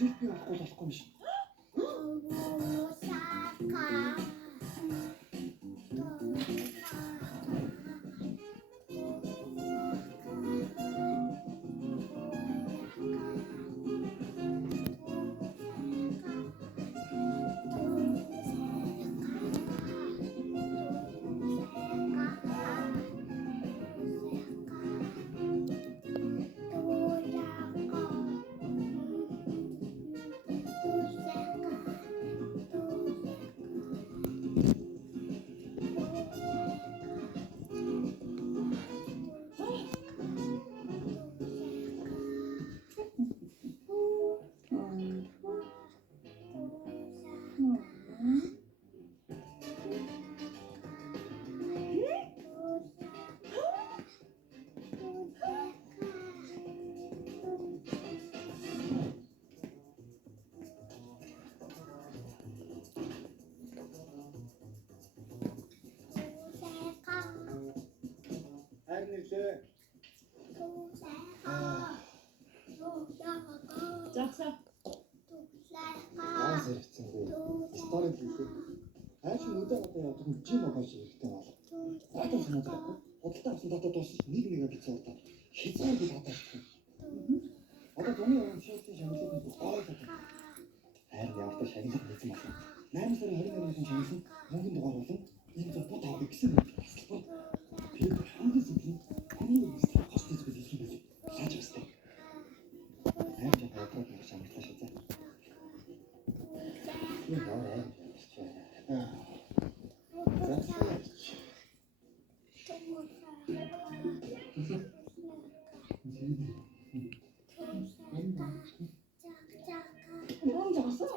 셀фи авахгүй болохгүй юм шиг. Загсаа. Зэрэгцэнгүй. Сторид хийлээ. Хайш өдөө одоо явдаг юм жим байгаа шиг хэрэгтэй байна. Гадаа санаад худалдаа авсан дотоод бас 1 мегабит цаатаа хязгаар би хатаа шүү. Одоо таны орон шилжиж шагналыг нь гой гэдэг. Хайр явахдаа шагнал хийсэн байна. 8 сарын 28-нд шагналсан мөнгөнд дугаар болон энэ зөв бот авах гэсэн юм. Тэр хамгийн сүүлийн хүний кост зүйл хийх юм байна. Яаж вэ? Хайр жагаад нэг шагналаа шээ. Энэ аваа. Нон жагсан.